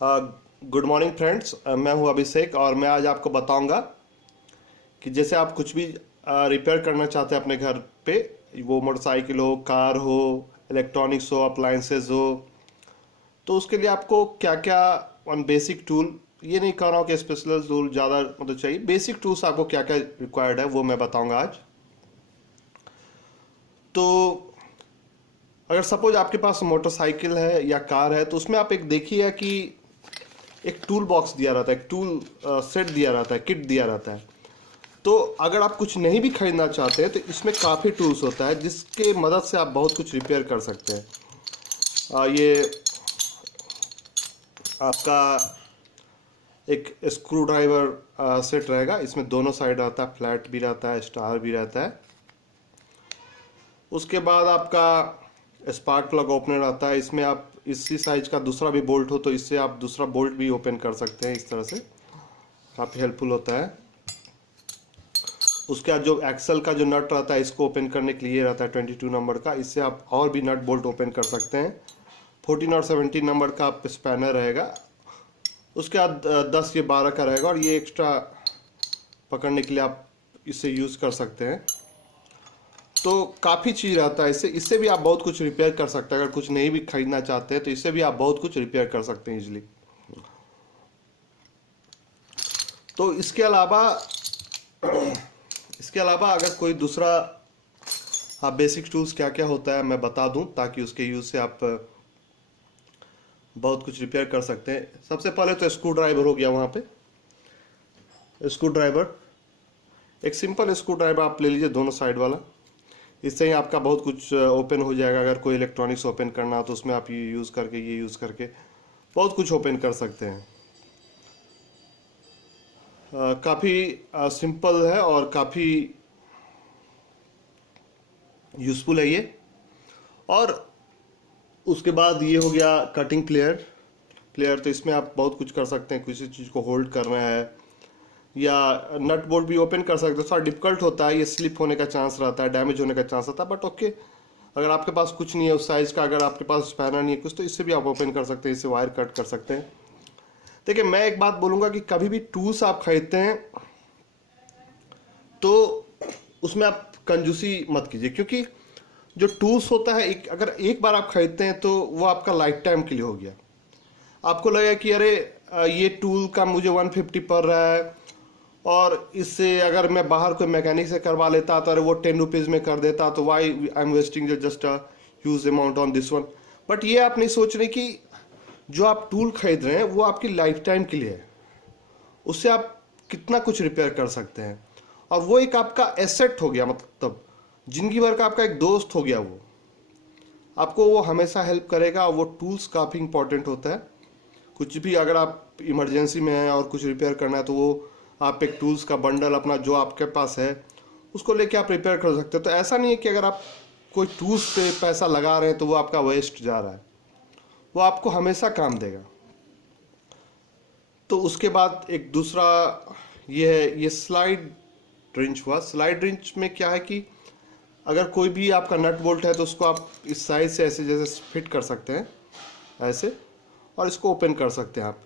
Good morning friends, मैं हूं अभिषेक और मैं आज आपको बताऊंगा कि जैसे आप कुछ भी रिपेयर करना चाहते हैं अपने घर पे, वो मोटरसाइकिल हो, कार हो, इलेक्ट्रॉनिक्स हो, अप्लायंसेस हो, तो उसके लिए आपको क्या क्या वन बेसिक टूल, ये नहीं कह रहा हूँ कि स्पेशल टूल ज़्यादा मतलब चाहिए, बेसिक टूल्स आपको क्या क्या रिक्वायर्ड है वो मैं बताऊंगा आज। तो अगर सपोज आपके पास मोटरसाइकिल है या कार है तो उसमें आप एक देखिए कि एक टूल बॉक्स दिया रहता है, एक टूल सेट दिया रहता है, किट दिया रहता है। तो अगर आप कुछ नहीं भी खरीदना चाहते हैं तो इसमें काफ़ी टूल्स होता है जिसके मदद से आप बहुत कुछ रिपेयर कर सकते हैं। ये आपका एक स्क्रू ड्राइवर सेट रहेगा, इसमें दोनों साइड रहता है, फ्लैट भी रहता है, स्टार भी रहता है। उसके बाद आपका स्पार्क प्लग ओपनर आता है, इसमें आप इसी साइज का दूसरा भी बोल्ट हो तो इससे आप दूसरा बोल्ट भी ओपन कर सकते हैं, इस तरह से काफ़ी हेल्पफुल होता है। उसके बाद जो एक्सल का जो नट रहता है इसको ओपन करने के लिए रहता है 22 नंबर का, इससे आप और भी नट बोल्ट ओपन कर सकते हैं। 14 और 17 नंबर का आप स्पैनर रहेगा। उसके बाद 10 ये 12 का रहेगा और ये एक्स्ट्रा पकड़ने के लिए आप इसे यूज़ कर सकते हैं। तो काफ़ी चीज़ रहता है इससे इससे भी आप बहुत कुछ रिपेयर कर सकते हैं। अगर कुछ नहीं भी खरीदना चाहते हैं तो इससे भी आप बहुत कुछ रिपेयर कर सकते हैं इजीली। तो इसके अलावा अगर कोई दूसरा बेसिक टूल्स क्या क्या होता है मैं बता दूं ताकि उसके यूज़ से आप बहुत कुछ रिपेयर कर सकते हैं। सबसे पहले तो स्क्रू ड्राइवर हो गया। वहाँ पे स्क्रू ड्राइवर, एक सिंपल स्क्रू ड्राइवर आप ले लीजिए, दोनों साइड वाला। इससे ही आपका बहुत कुछ ओपन हो जाएगा। अगर कोई इलेक्ट्रॉनिक्स ओपन करना हो तो उसमें आप ये यूज़ करके बहुत कुछ ओपन कर सकते हैं। काफ़ी सिंपल है और काफ़ी यूज़फुल है ये। और उसके बाद ये हो गया कटिंग प्लेयर। तो इसमें आप बहुत कुछ कर सकते हैं, किसी चीज़ को होल्ड करना है या नट बोल्ट भी ओपन कर सकते हो। थोड़ा डिफिकल्ट होता है, ये स्लिप होने का चांस रहता है, डैमेज होने का चांस रहता है, बट ओके। अगर आपके पास कुछ नहीं है उस साइज़ का, अगर आपके पास स्पैनर नहीं है कुछ, तो इससे भी आप ओपन कर सकते हैं, इससे वायर कट कर सकते हैं। देखिए, मैं एक बात बोलूँगा कि कभी भी टूल्स आप खरीदते हैं तो उसमें आप कंजूसी मत कीजिए, क्योंकि जो टूल्स होता है अगर एक बार आप खरीदते हैं तो वो आपका लाइफ टाइम के लिए हो गया। आपको लगेगा कि अरे ये टूल का मुझे 150 पड़ रहा है और इससे अगर मैं बाहर कोई मैकेनिक से करवा लेता तो अरे वो 10 रुपीज़ में कर देता, तो why I am wasting just a huge amount on this one. But ये आप नहीं सोच रहे कि जो आप टूल खरीद रहे हैं वो आपकी लाइफ टाइम के लिए है, उससे आप कितना कुछ रिपेयर कर सकते हैं। और वो एक आपका एसेट हो गया, मतलब जिंदगी भर का आपका एक दोस्त हो गया। वो आपको वो हमेशा हेल्प करेगा और वो टूल्स काफ़ी इंपॉर्टेंट होता है। कुछ भी अगर आप इमरजेंसी में हैं और कुछ रिपेयर करना है तो वो आप एक टूल्स का बंडल अपना जो आपके पास है उसको लेके आप रिपेयर कर सकते हो। तो ऐसा नहीं है कि अगर आप कोई टूल्स पे पैसा लगा रहे हैं तो वो आपका वेस्ट जा रहा है, वो आपको हमेशा काम देगा। तो उसके बाद एक दूसरा ये है, ये स्लाइड रिंच हुआ। स्लाइड रिंच में क्या है कि अगर कोई भी आपका नट बोल्ट है तो उसको आप इस साइज से ऐसे जैसे फिट कर सकते हैं ऐसे, और इसको ओपन कर सकते हैं आप।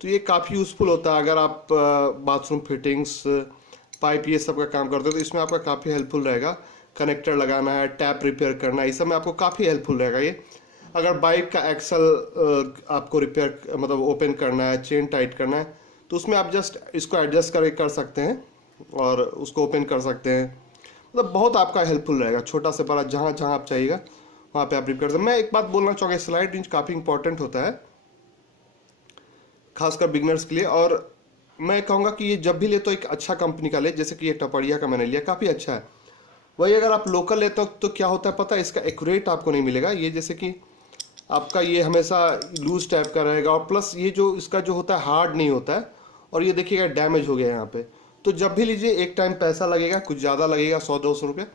तो ये काफ़ी यूज़फुल होता है अगर आप बाथरूम फिटिंग्स, पाइप, ये सब का काम करते हो तो इसमें आपका काफ़ी हेल्पफुल रहेगा। कनेक्टर लगाना है, टैप रिपेयर करना है, इस सब में आपको काफ़ी हेल्पफुल रहेगा ये। अगर बाइक का एक्सल आपको रिपेयर मतलब ओपन करना है, चेन टाइट करना है, तो उसमें आप जस्ट इसको एडजस्ट करके कर सकते हैं और उसको ओपन कर सकते हैं। मतलब बहुत आपका हेल्पफुल रहेगा, छोटा से बड़ा जहाँ जहाँ आप चाहिएगा वहाँ पे आप रिपेयर कर सकते हैं। मैं एक बात बोलना चाहूँगा, स्लाइड रिंच काफ़ी इंपॉर्टेंट होता है खासकर बिगनर्स के लिए। और मैं कहूँगा कि ये जब भी ले तो एक अच्छा कंपनी का ले, जैसे कि ये टपड़िया का मैंने लिया, काफ़ी अच्छा है। वही अगर आप लोकल लेते हो तो क्या होता है पता है, इसका एक्यूरेट आपको नहीं मिलेगा। ये जैसे कि आपका ये हमेशा लूज टाइप का रहेगा और प्लस ये जो इसका जो होता है हार्ड नहीं होता है। और ये देखिएगा डैमेज हो गया यहाँ पे। तो जब भी लीजिए एक टाइम पैसा लगेगा, कुछ ज़्यादा लगेगा, 100-200 रुपये,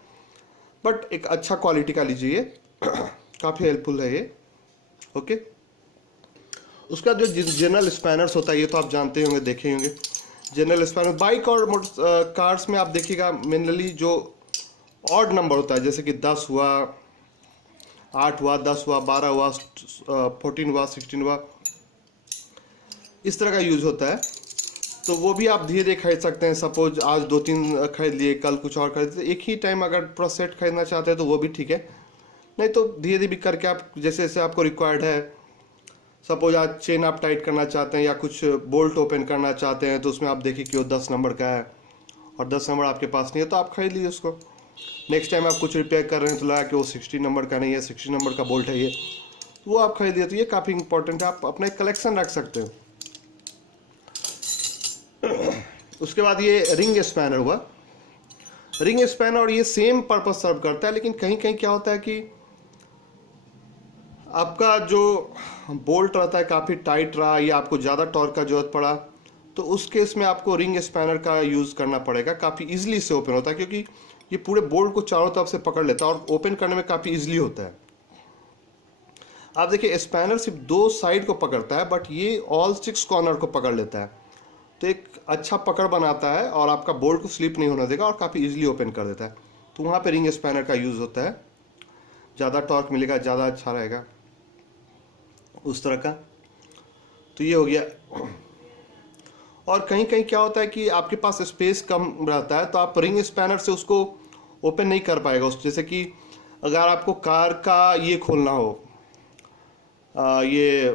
बट एक अच्छा क्वालिटी का लीजिए, काफ़ी हेल्पफुल है ये। ओके। उसका जो जनरल स्पैनर्स होता है ये तो आप जानते होंगे, देखे होंगे। जनरल स्पैनर बाइक और कार्स में आप देखिएगा मेनली जो ऑड नंबर होता है, जैसे कि 10 हुआ, 8 हुआ, 10 हुआ, 12 हुआ, 14 हुआ, 16 हुआ, इस तरह का यूज़ होता है। तो वो भी आप धीरे धीरे खरीद सकते हैं। सपोज आज 2-3 खरीद लिए, कल कुछ और खरीद लिए, एक ही टाइम अगर पूरा सेट खरीदना चाहते हैं तो वो भी ठीक है, नहीं तो धीरे धीरे भी करके आप जैसे जैसे आपको रिक्वायर्ड है। सपोज आज चेन आप टाइट करना चाहते हैं या कुछ बोल्ट ओपन करना चाहते हैं, तो उसमें आप देखिए कि वो 10 नंबर का है और 10 नंबर आपके पास नहीं है, तो आप खरीद लीजिए उसको। नेक्स्ट टाइम आप कुछ रिपेयर कर रहे हैं तो लगा कि वो 60 नंबर का नहीं है, 60 नंबर का बोल्ट है ये, तो वो आप खरीदिए। तो ये काफ़ी इंपॉर्टेंट है, आप अपना एक कलेक्शन रख सकते हैं। उसके बाद ये रिंग स्पैनर हुआ। रिंग स्पैनर और ये सेम पर्पस सर्व करता है, लेकिन कहीं कहीं क्या होता है कि आपका जो बोल्ट रहता है काफ़ी टाइट रहा या आपको ज़्यादा टॉर्क का जरूरत पड़ा, तो उस केस में आपको रिंग स्पैनर का यूज़ करना पड़ेगा। काफ़ी इजीली से ओपन होता है क्योंकि ये पूरे बोल्ट को चारों तरफ से पकड़ लेता है और ओपन करने में काफ़ी इजीली होता है। आप देखिए स्पैनर सिर्फ 2 साइड को पकड़ता है, बट ये ऑल 6 कॉर्नर को पकड़ लेता है, तो एक अच्छा पकड़ बनाता है और आपका बोल्ट को स्लिप नहीं होने देगा और काफ़ी इजीली ओपन कर देता है। तो वहाँ पे रिंग स्पैनर का यूज़ होता है, ज़्यादा टॉर्क मिलेगा, ज़्यादा अच्छा रहेगा उस तरह का। तो ये हो गया। और कहीं कहीं क्या होता है कि आपके पास स्पेस कम रहता है, तो आप रिंग स्पैनर से उसको ओपन नहीं कर पाएगा। उस जैसे कि अगर आपको कार का ये खोलना हो, ये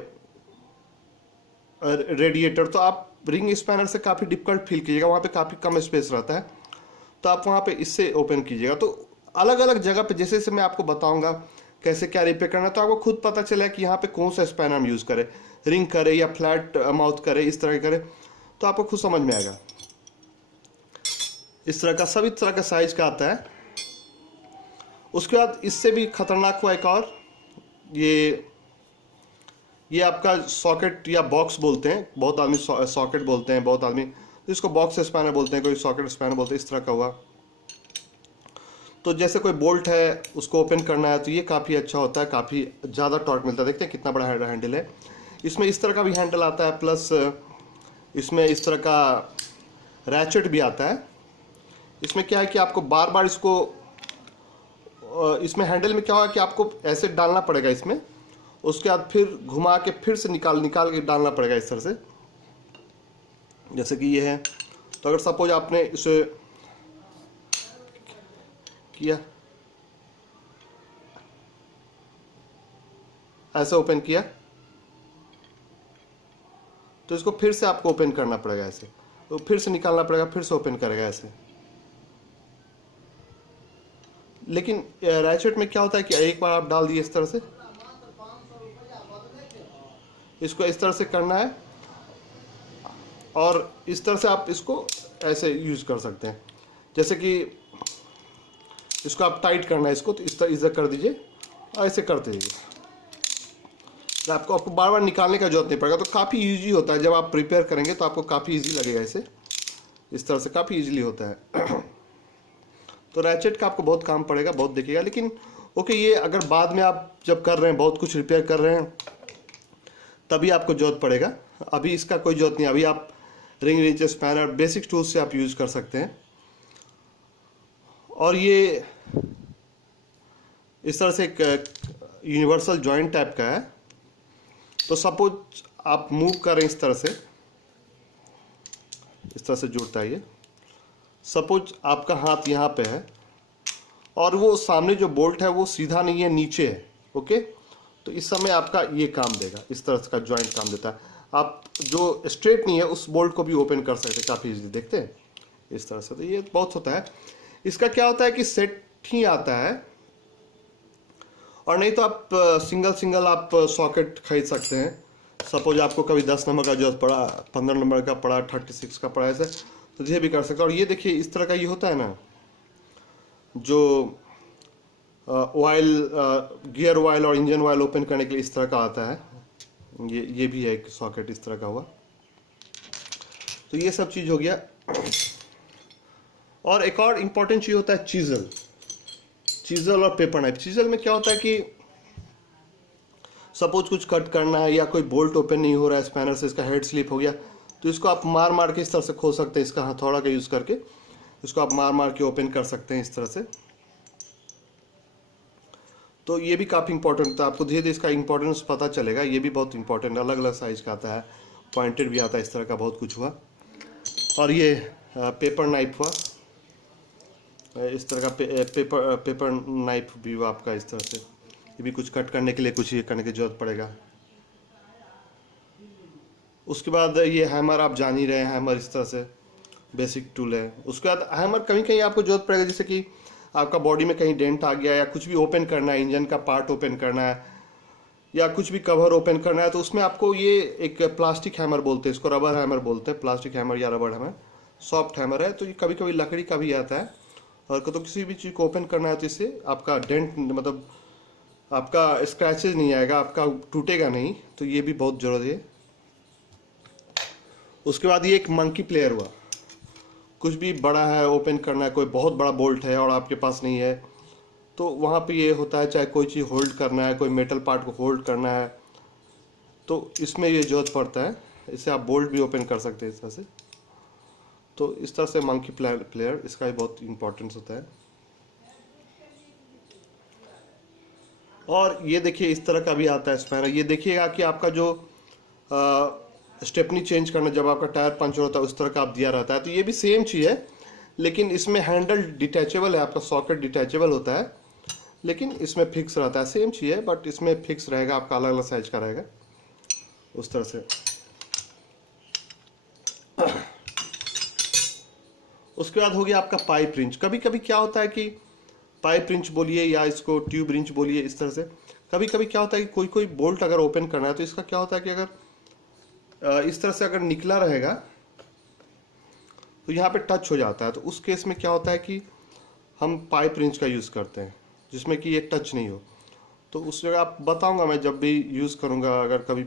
रेडिएटर, तो आप रिंग स्पैनर से काफ़ी डिफिकल्ट फील कीजिएगा, वहाँ पे काफ़ी कम स्पेस रहता है, तो आप वहाँ पे इससे ओपन कीजिएगा। तो अलग अलग जगह पे जैसे जैसे मैं आपको बताऊंगा कैसे क्या रिपेयर करना है, तो आपको खुद पता चलेगा कि यहाँ पे कौन सा स्पैनर हम यूज़ करें, रिंग करें या फ्लैट माउथ करें, इस तरह करें, तो आपको खुद समझ में आएगा। इस तरह का सभी तरह का साइज का आता है। उसके बाद इससे भी खतरनाक हुआ एक और, ये आपका सॉकेट या बॉक्स बोलते हैं, बहुत आदमी सॉकेट बोलते हैं, बहुत आदमी इसको बॉक्स स्पैनर बोलते हैं, कोई सॉकेट स्पैनर बोलते हैं। इस तरह का हुआ, तो जैसे कोई बोल्ट है उसको ओपन करना है, तो ये काफ़ी अच्छा होता है, काफ़ी ज़्यादा टॉर्क मिलता है। देखते हैं कितना बड़ा हैंडल है। इसमें इस तरह का भी हैंडल आता है, प्लस इसमें इस तरह का रैचेट भी आता है। इसमें क्या है कि आपको बार बार इसको इसमें हैंडल में क्या होगा कि आपको ऐसे डालना पड़ेगा इसमें, उसके बाद फिर घुमा के फिर से निकाल के डालना पड़ेगा इस तरह से, जैसे कि ये है। तो अगर सपोज आपने इसे किया, ऐसे ओपन किया, तो इसको फिर से आपको ओपन करना पड़ेगा ऐसे, तो फिर से निकालना पड़ेगा, फिर से ओपन करेगा ऐसे। लेकिन रैचेट में क्या होता है कि एक बार आप डाल दिए इस तरह से, इसको इस तरह से करना है और इस तरह से आप इसको ऐसे यूज कर सकते हैं। जैसे कि इसको आप टाइट करना है इसको, तो इस तरह कर दीजिए, ऐसे करते रहिए, तो आपको बार बार निकालने का जरूरत नहीं पड़ेगा। तो काफ़ी इजी होता है, जब आप प्रिपेयर करेंगे तो आपको काफ़ी इजी लगेगा। ऐसे इस तरह से काफ़ी इजीली होता है। तो रैचेट का आपको बहुत काम पड़ेगा, बहुत देखिएगा। लेकिन ओके, ये अगर बाद में आप जब कर रहे हैं, बहुत कुछ रिपेयर कर रहे हैं, तभी आपको जरूरत पड़ेगा, अभी इसका कोई जरूरत नहीं। अभी आप ring wrench spanner basic tools से आप यूज़ कर सकते हैं। और ये इस तरह से एक यूनिवर्सल जॉइंट टाइप का है। तो सपोज आप मूव करें इस तरह से जुड़ता है ये। सपोज आपका हाथ यहाँ पे है और वो सामने जो बोल्ट है वो सीधा नहीं है, नीचे है, ओके, तो इस समय आपका ये काम देगा, इस तरह का जॉइंट काम देता है। आप जो स्ट्रेट नहीं है उस बोल्ट को भी ओपन कर सकते हैं काफ़ी इजीली, देखते हैं इस तरह से। तो ये बहुत होता है। इसका क्या होता है कि सेट ही आता है, और नहीं तो आप सिंगल आप सॉकेट खरीद सकते हैं। सपोज आपको कभी 10 नंबर का जरूरत पड़ा, 15 नंबर का पड़ा, 36 का पड़ा, ऐसे तो ये भी कर सकते हैं। और ये देखिए इस तरह का ये होता है ना, जो ऑयल, गियर ऑयल और इंजन ऑयल ओपन करने के लिए इस तरह का आता है। ये भी है एक सॉकेट इस तरह का हुआ। तो ये सब चीज़ हो गया। और एक और इम्पॉर्टेंट चीज़ होता है चीजल और पेपर नाइफ। चीजल में क्या होता है कि सपोज कुछ कट करना है या कोई बोल्ट ओपन नहीं हो रहा है स्पैनर से, इसका हेड स्लिप हो गया, तो इसको आप मार के इस तरह से खोल सकते हैं। इसका हथौड़ा का यूज़ करके इसको आप मार के ओपन कर सकते हैं इस तरह से। तो ये भी काफ़ी इंपॉर्टेंट था, आपको धीरे धीरे इसका इंपॉर्टेंस पता चलेगा। ये भी बहुत इंपॉर्टेंट, अलग अलग साइज का आता है, पॉइंटेड भी आता है, इस तरह का बहुत कुछ हुआ। और ये पेपर नाइफ हुआ, इस तरह का पेपर नाइफ भी हुआ आपका इस तरह से। ये भी कुछ कट करने के लिए कुछ ये करने की जरूरत पड़ेगा। उसके बाद ये हैमर आप जान ही रहे हैं, हैमर इस तरह से बेसिक टूल है। उसके बाद हैमर कहीं कहीं आपको जरूरत पड़ेगा, जैसे कि आपका बॉडी में कहीं डेंट आ गया या कुछ भी ओपन करना है, इंजन का पार्ट ओपन करना है या कुछ भी कवर ओपन करना है, तो उसमें आपको ये एक प्लास्टिक हैमर बोलते हैं, इसको रबर हैमर बोलते हैं, प्लास्टिक हैमर या रबर हैमर, सॉफ्ट हैमर है। तो ये कभी कभी लकड़ी का भी आता है, और तो किसी भी चीज़ को ओपन करना है तो इससे आपका डेंट मतलब आपका स्क्रैचेज नहीं आएगा, आपका टूटेगा नहीं, तो ये भी बहुत ज़रूरत है। उसके बाद ये एक मंकी प्लेयर हुआ, कुछ भी बड़ा है ओपन करना है, कोई बहुत बड़ा बोल्ट है और आपके पास नहीं है, तो वहाँ पे ये होता है, चाहे कोई चीज़ होल्ड करना है, कोई मेटल पार्ट को होल्ड करना है, तो इसमें ये जरूरत पड़ता है। इससे आप बोल्ट भी ओपन कर सकते हैं इस तरह से। तो इस तरह से मंकी प्लेयर इसका भी बहुत इम्पोर्टेंस होता है। और ये देखिए इस तरह का भी आता है स्पैनर। ये देखिएगा कि आपका जो स्टेपनी चेंज करना, जब आपका टायर पंचर होता है उस तरह का आप दिया रहता है, तो ये भी सेम चीज़ है, लेकिन इसमें हैंडल डिटैचेबल है, आपका सॉकेट डिटैचेबल होता है, लेकिन इसमें फिक्स रहता है। सेम चीज़ है बट इसमें फिक्स रहेगा, आपका अलग अलग साइज का रहेगा उस तरह से। उसके बाद हो गया आपका पाइप रिंच। कभी कभी क्या होता है कि पाइप रिंच बोलिए या इसको ट्यूब रिंच बोलिए, इस तरह से कभी कभी क्या होता है कि कोई कोई बोल्ट अगर ओपन करना है, तो इसका क्या होता है कि अगर इस तरह से अगर निकला रहेगा तो यहाँ पे टच हो जाता है, तो उस केस में क्या होता है कि हम पाइप रिंच का यूज़ करते हैं, जिसमें कि ये टच नहीं हो। तो उस जगह आप बताऊंगा मैं जब भी यूज़ करूंगा, अगर कभी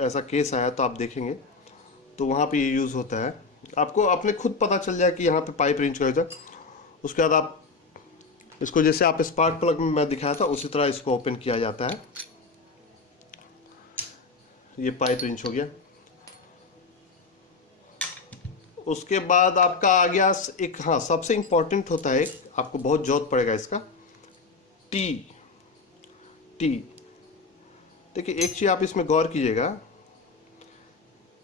ऐसा केस आया तो आप देखेंगे, तो वहाँ पे ये यूज़ होता है। आपको अपने खुद पता चल जाए कि यहाँ पे पाइप रिंच का यूज़ है। उसके बाद आप इसको, जैसे आप स्पार्क प्लग में मैं दिखाया था, उसी तरह इसको ओपन किया जाता है। ये पाइप रिंच हो गया। उसके बाद आपका आ गया एक, हाँ सबसे इंपॉर्टेंट होता है, आपको बहुत जरूरत पड़ेगा इसका, टी। देखिए एक चीज आप इसमें गौर कीजिएगा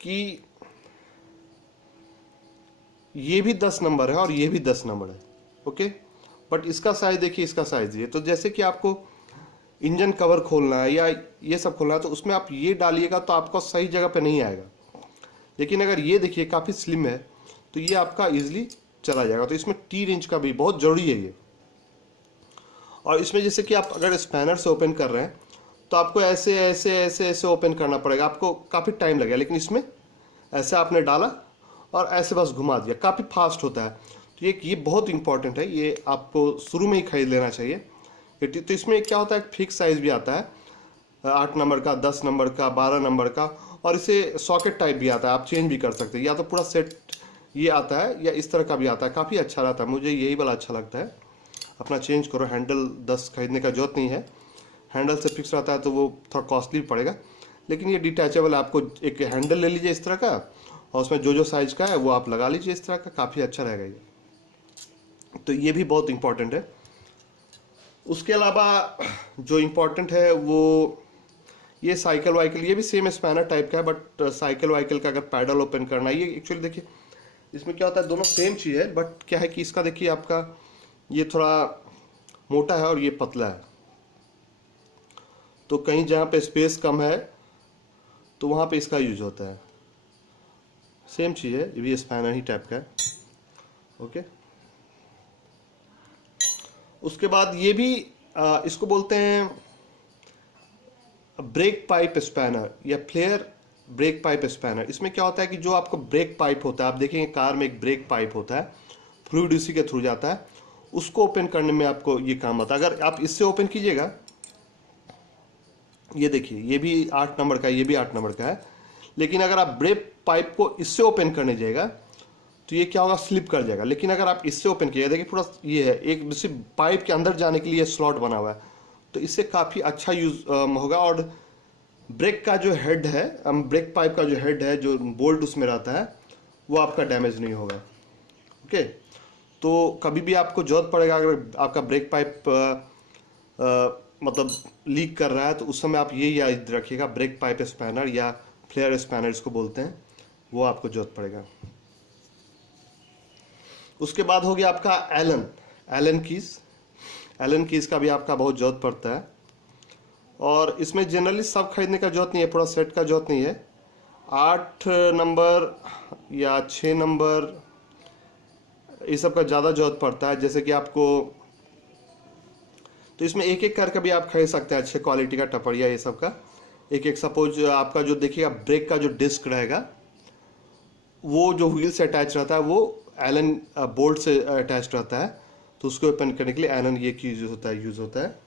कि ये भी 10 नंबर है और ये भी 10 नंबर है, ओके, बट इसका साइज देखिए, इसका साइज ये। तो जैसे कि आपको इंजन कवर खोलना है या ये सब खोलना है, तो उसमें आप ये डालिएगा तो आपको सही जगह पे नहीं आएगा। लेकिन अगर ये देखिए काफ़ी स्लिम है, तो ये आपका इजीली चला जाएगा। तो इसमें टी रेंज का भी बहुत ज़रूरी है ये। और इसमें जैसे कि आप अगर स्पैनर से ओपन कर रहे हैं, तो आपको ऐसे ऐसे ऐसे ऐसे ओपन करना पड़ेगा, आपको काफ़ी टाइम लगेगा। लेकिन इसमें ऐसे आपने डाला और ऐसे बस घुमा दिया, काफ़ी फास्ट होता है। तो ये बहुत इंपॉर्टेंट है, ये आपको शुरू में ही खरीद लेना चाहिए। तो इसमें क्या होता है, फिक्स साइज़ भी आता है, 8 नंबर का, 10 नंबर का, 12 नंबर का, और इसे सॉकेट टाइप भी आता है, आप चेंज भी कर सकते हैं। या तो पूरा सेट ये आता है या इस तरह का भी आता है, काफ़ी अच्छा रहता है। मुझे यही वाला अच्छा लगता है। अपना चेंज करो, हैंडल 10 खरीदने का जरूरत नहीं है। हैंडल से फिक्स रहता है तो वो थोड़ा कॉस्टली पड़ेगा, लेकिन ये डिटैचेबल है। आपको एक हैंडल ले लीजिए इस तरह का, और उसमें जो जो साइज़ का है वो आप लगा लीजिए इस तरह का, काफ़ी अच्छा रहेगा ये। तो ये भी बहुत इंपॉर्टेंट है। उसके अलावा जो इम्पोर्टेंट है वो ये साइकिल वाइकिल, ये भी सेम स्पैनर टाइप का है, बट साइकिल वाइकिल का अगर पैडल ओपन करना है, ये एक्चुअली देखिए इसमें क्या होता है, दोनों सेम चीज़ है, बट क्या है कि इसका देखिए आपका ये थोड़ा मोटा है और ये पतला है। तो कहीं जहाँ पे स्पेस कम है तो वहाँ पे इसका यूज होता है। सेम चीज़ है, ये भी स्पैनर ही टाइप का है, ओके। उसके बाद ये भी इसको बोलते हैं ब्रेक पाइप स्पैनर या फ्लेयर ब्रेक पाइप स्पैनर। इसमें क्या होता है कि जो आपको ब्रेक पाइप होता है, आप देखेंगे कार में एक ब्रेक पाइप होता है, फ्लूइड उसी के थ्रू जाता है, उसको ओपन करने में आपको ये काम आता है। अगर आप इससे ओपन कीजिएगा, ये देखिए ये भी 8 नंबर का, ये भी 8 नंबर का है, लेकिन अगर आप ब्रेक पाइप को इससे ओपन करने जाएगा तो ये क्या होगा, स्लिप कर जाएगा। लेकिन अगर आप इससे ओपन किया, देखिए पूरा ये है, एक सिर्फ पाइप के अंदर जाने के लिए स्लॉट बना हुआ है, तो इससे काफ़ी अच्छा यूज होगा। और ब्रेक का जो हेड है, ब्रेक पाइप का जो हेड है, जो बोल्ट उसमें रहता है, वो आपका डैमेज नहीं होगा, ओके। तो कभी भी आपको जरूरत पड़ेगा, अगर आपका ब्रेक पाइप मतलब लीक कर रहा है, तो उस समय आप ये याद रखिएगा, ब्रेक पाइप स्पैनर या फ्लेयर स्पैनर इसको बोलते हैं, वो आपको जरूरत पड़ेगा। उसके बाद हो गया आपका एलन कीज का भी आपका बहुत जरूरत पड़ता है। और इसमें जनरली सब खरीदने का जरूरत नहीं है, पूरा सेट का जरूरत नहीं है। 8 नंबर या 6 नंबर ये सब का ज़्यादा जरूरत पड़ता है। जैसे कि आपको तो इसमें एक एक करके भी आप खरीद सकते हैं, अच्छे क्वालिटी का टपरिया ये सब का एक एक। सपोज आपका जो देखिएगा ब्रेक का जो डिस्क रहेगा वो जो व्हील से अटैच रहता है वो एलन बोल्ट से अटैच रहता है, तो उसको ओपन करने के लिए एलन ये की यूज़ होता है।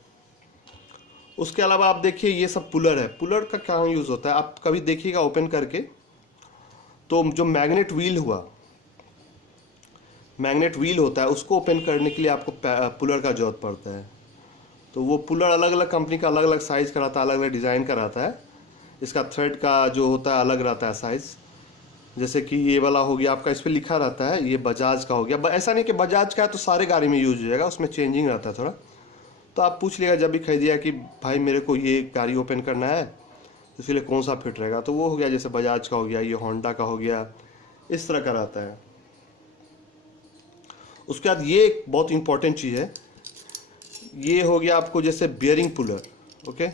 उसके अलावा आप देखिए ये सब पुलर है, पुलर का क्या यूज़ होता है आप कभी देखिएगा ओपन करके, तो जो मैग्नेट व्हील होता है उसको ओपन करने के लिए आपको पुलर का जरूरत पड़ता है। तो वो पुलर अलग अलग कंपनी का अलग अलग साइज़ का रहता है, अलग अलग डिज़ाइन का रहता है। इसका थ्रेड का जो होता है अलग रहता है साइज़। जैसे कि ये वाला हो गया आपका, इस पर लिखा रहता है ये बजाज का हो गया। ऐसा नहीं कि बजाज का है तो सारे गाड़ी में यूज हो जाएगा, उसमें चेंजिंग रहता है थोड़ा। तो आप पूछ लिएगा जब भी खरीदिएगा कि भाई मेरे को ये गाड़ी ओपन करना है इसके लिए कौन सा फिट रहेगा, तो वो हो गया जैसे बजाज का हो गया, ये होंडा का हो गया, इस तरह का रहता है। उसके बाद ये एक बहुत इंपॉर्टेंट चीज़ है, ये हो गया आपको जैसे बियरिंग पुलर। ओके,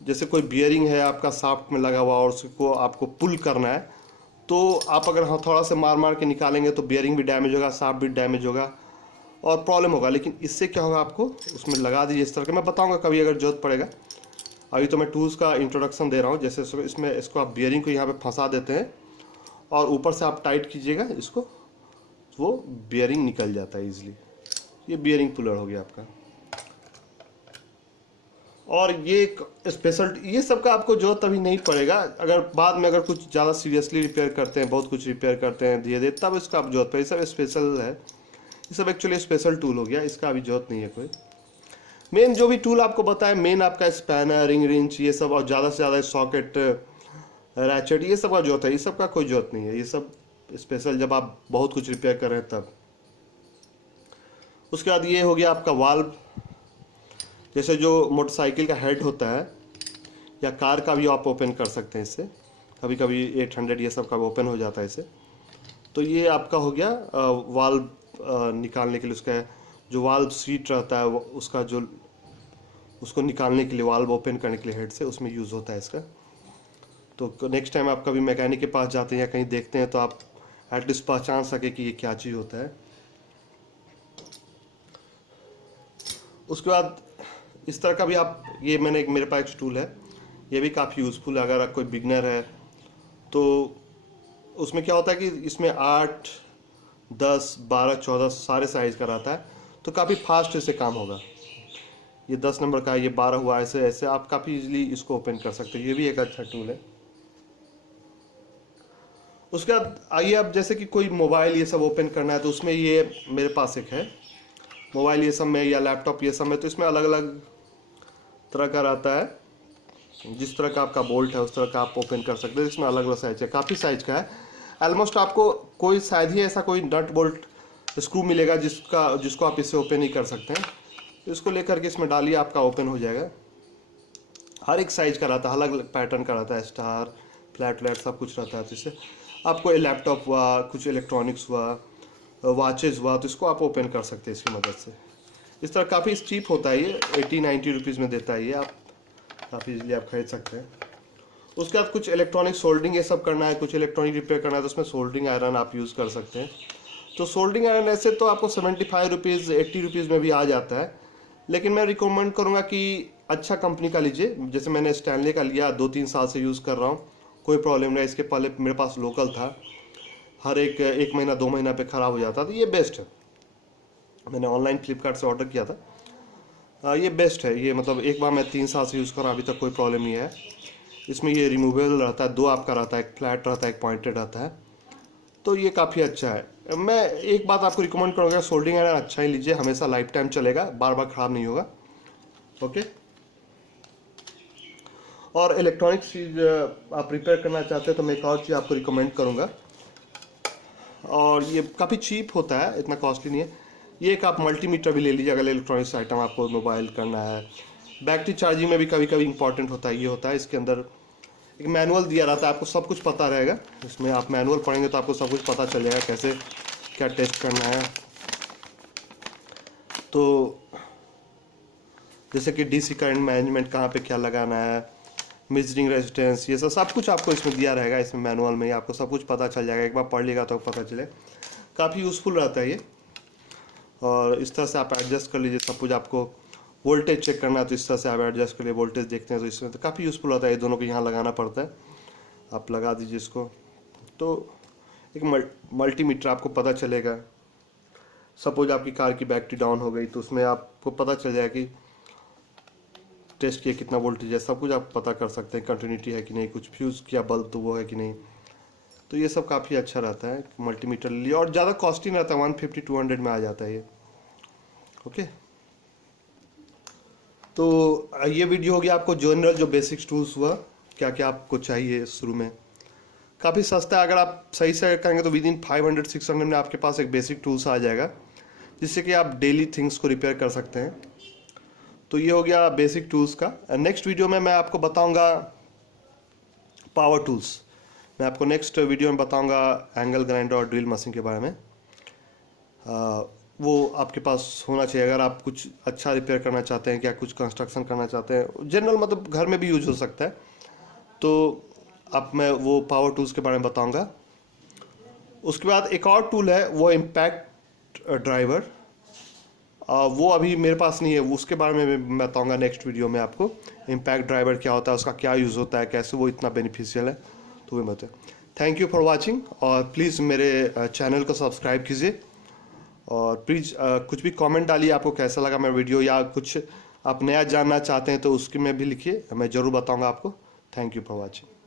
जैसे कोई बियरिंग है आपका शाफ्ट में लगा हुआ और उसको आपको पुल करना है, तो आप अगर थोड़ा से मार के निकालेंगे तो बियरिंग भी डैमेज होगा, शाफ्ट भी डैमेज होगा और प्रॉब्लम होगा। लेकिन इससे क्या होगा, आपको उसमें लगा दीजिए इस तरह के, मैं बताऊंगा कभी अगर जरूरत पड़ेगा। अभी तो मैं टूल्स का इंट्रोडक्शन दे रहा हूँ। जैसे इसमें इसको आप बियरिंग को यहाँ पे फंसा देते हैं और ऊपर से आप टाइट कीजिएगा इसको, वो बियरिंग निकल जाता है ईजिली। ये बियरिंग पुलर हो गया आपका। और ये एक स्पेशल, ये सब का आपको जरूरत अभी नहीं पड़ेगा। अगर बाद में अगर कुछ ज़्यादा सीरियसली रिपेयर करते हैं, बहुत कुछ रिपेयर करते हैं धीरे धीरे, तब इसका आप जरूरत पड़े। सब स्पेशल है, ये सब एक्चुअली स्पेशल टूल हो गया, इसका अभी जरूरत नहीं है कोई। मेन जो भी टूल आपको बताया, मेन आपका स्पैनर, रिंग रिंच ये सब, और ज़्यादा से ज़्यादा सॉकेट, रैचेट, ये सब का जरूरत है। ये सब का कोई जरूरत नहीं है, ये सब स्पेशल जब आप बहुत कुछ रिपेयर कर रहे हैं तब। उसके बाद ये हो गया आपका वाल्व। जैसे जो मोटरसाइकिल का हेड होता है या कार का भी आप ओपन कर सकते हैं इससे, कभी कभी 800 ये सब का ओपन हो जाता है इससे। तो ये आपका हो गया वाल्व निकालने के लिए, उसका जो वाल्व सीट रहता है उसका जो उसको निकालने के लिए, वाल्व ओपन करने के लिए हेड से, उसमें यूज़ होता है इसका। तो नेक्स्ट टाइम आप कभी मैकेनिक के पास जाते हैं या कहीं देखते हैं तो आप एटलीस्ट पहचान सके कि ये क्या चीज़ होता है। उसके बाद इस तरह का भी आप, ये मेरे पास एक टूल है, ये भी काफ़ी यूज़फुल है अगर कोई बिगनर है तो। उसमें क्या होता है कि इसमें 8, 10, 12, 14 सारे साइज़ का रहता है, तो काफ़ी फास्ट इससे काम होगा। ये 10 नंबर का है, ये 12 हुआ, ऐसे ऐसे आप काफ़ी इजीली इसको ओपन कर सकते हैं। ये भी एक अच्छा टूल है। उसके बाद आइए, अब जैसे कि कोई मोबाइल ये सब ओपन करना है तो उसमें ये मेरे पास एक है मोबाइल ये सब में, या लैपटॉप ये सब में, तो इसमें अलग अलग तरह का रहता है। जिस तरह का आपका बोल्ट है उस तरह का आप ओपन कर सकते हैं। इसमें अलग अलग साइज है, काफ़ी साइज का है। ऑलमोस्ट आपको कोई शायद ही ऐसा कोई नट बोल्ट स्क्रू मिलेगा जिसको आप इससे ओपन ही कर सकते हैं। तो इसको लेकर के इसमें डालिए, आपका ओपन हो जाएगा। हर एक साइज का रहता है, अलग अलग पैटर्न का रहता है, स्टार, फ्लैट सब कुछ रहता है। तो इससे आपको लैपटॉप हुआ, कुछ इलेक्ट्रॉनिक्स हुआ, वॉचेज़ हुआ, तो इसको आप ओपन कर सकते हैं इसकी मदद से। इस तरह काफ़ी चीप होता है ये, 80-90 रुपीज़ में देता है ये, आप काफ़ी इजीली आप खरीद सकते हैं। उसके बाद कुछ इलेक्ट्रॉनिक सोल्डरिंग ये सब करना है, कुछ इलेक्ट्रॉनिक रिपेयर करना है, तो उसमें सोल्डरिंग आयरन आप यूज़ कर सकते हैं। तो सोल्डरिंग आयरन ऐसे तो आपको 75 रुपीज़, 80 रुपीज़ में भी आ जाता है, लेकिन मैं रिकमेंड करूँगा कि अच्छा कंपनी का लीजिए। जैसे मैंने स्टैनले का लिया, 2-3 साल से यूज़ कर रहा हूँ, कोई प्रॉब्लम नहीं। इसके पहले मेरे पास लोकल था, हर एक महीना 2 महीना पे ख़राब हो जाता था। ये बेस्ट है, मैंने ऑनलाइन फ्लिपकार्ट से ऑर्डर किया था। ये बेस्ट है ये, मतलब एक बार मैं 3 साल से यूज़ कर रहा हूँ, अभी तक कोई प्रॉब्लम नहीं है। इसमें ये रिमूवेबल रहता है, 2 आपका रहता है, एक फ्लैट रहता है, एक पॉइंटेड रहता है, तो ये काफ़ी अच्छा है। मैं एक बात आपको रिकमेंड करूँगा, सोल्डरिंग आयरन अच्छा ही लीजिए, हमेशा लाइफ टाइम चलेगा, बार बार ख़राब नहीं होगा। ओके। और इलेक्ट्रॉनिक चीज़ आप रिपेयर करना चाहते हैं तो मैं एक और चीज़ आपको रिकमेंड करूँगा, और ये काफ़ी चीप होता है, इतना कॉस्टली नहीं है। ये एक आप मल्टीमीटर भी ले लीजिए अगर इलेक्ट्रॉनिक्स आइटम आपको मोबाइल करना है। बैटरी चार्जिंग में भी कभी कभी इंपॉर्टेंट होता है, ये होता है इसके अंदर एक मैनुअल दिया रहता है, आपको सब कुछ पता रहेगा इसमें। आप मैनुअल पढ़ेंगे तो आपको सब कुछ पता चल जाएगा कैसे क्या टेस्ट करना है। तो जैसे कि डीसी करंट मैनेजमेंट कहाँ पे क्या लगाना है, मेजरिंग रेजिस्टेंस, ये सब कुछ आपको इसमें दिया रहेगा। इसमें मैनुअल में आपको सब कुछ पता चल जाएगा, एक बार पढ़ लेगा तो पता चले। काफ़ी यूज़फुल रहता है ये, और इस तरह से आप एडजस्ट कर लीजिए। सपोज आपको वोल्टेज चेक करना है तो इस तरह से आप एडजस्ट करिए। वोल्टेज देखते हैं तो इसमें तो काफ़ी यूज़फुल होता है। ये दोनों को यहाँ लगाना पड़ता है, आप लगा दीजिए इसको, तो एक मल्टीमीटर आपको पता चलेगा। सपोज आपकी कार की बैटरी डाउन हो गई तो उसमें आपको पता चल जाएगा कि टेस्ट किया कितना वोल्टेज है, सब कुछ आप पता कर सकते हैं। कंटिन्यूटी है कि नहीं, कुछ फ्यूज़ किया बल्ब तो वो है कि नहीं। तो ये सब काफ़ी अच्छा रहता है मल्टीमीटर लिए, और ज़्यादा कॉस्टली रहता है, 150-200 में आ जाता है ये। ओके, तो ये वीडियो हो गया आपको जनरल जो बेसिक्स टूल्स हुआ, क्या क्या आपको चाहिए शुरू में। काफ़ी सस्ता है, अगर आप सही से करेंगे तो विदिन 500-600 में आपके पास एक बेसिक टूल्स आ जाएगा, जिससे कि आप डेली थिंग्स को रिपेयर कर सकते हैं। तो ये हो गया बेसिक टूल्स का। नेक्स्ट वीडियो में मैं आपको बताऊंगा पावर टूल्स। मैं आपको नेक्स्ट वीडियो में बताऊंगा एंगल ग्राइंडर और ड्रिल मशीन के बारे में। वो आपके पास होना चाहिए अगर आप कुछ अच्छा रिपेयर करना चाहते हैं, क्या कुछ कंस्ट्रक्शन करना चाहते हैं, जनरल मतलब घर में भी यूज हो सकता है। तो अब मैं वो पावर टूल्स के बारे में बताऊंगा। उसके बाद एक और टूल है, वो इम्पैक्ट ड्राइवर। वो अभी मेरे पास नहीं है, उसके बारे में मैं बताऊंगा नेक्स्ट वीडियो में आपको। इम्पैक्ट ड्राइवर क्या होता है, उसका क्या यूज़ होता है, कैसे वो इतना बेनिफिशियल है, तो वो बताएं। थैंक यू फॉर वाचिंग, और प्लीज़ मेरे चैनल को सब्सक्राइब कीजिए, और प्लीज़ कुछ भी कमेंट डालिए आपको कैसा लगा मेरा वीडियो, या कुछ आप नया जानना चाहते हैं तो उसके में भी लिखिए, मैं ज़रूर बताऊँगा आपको। Thank you for watching.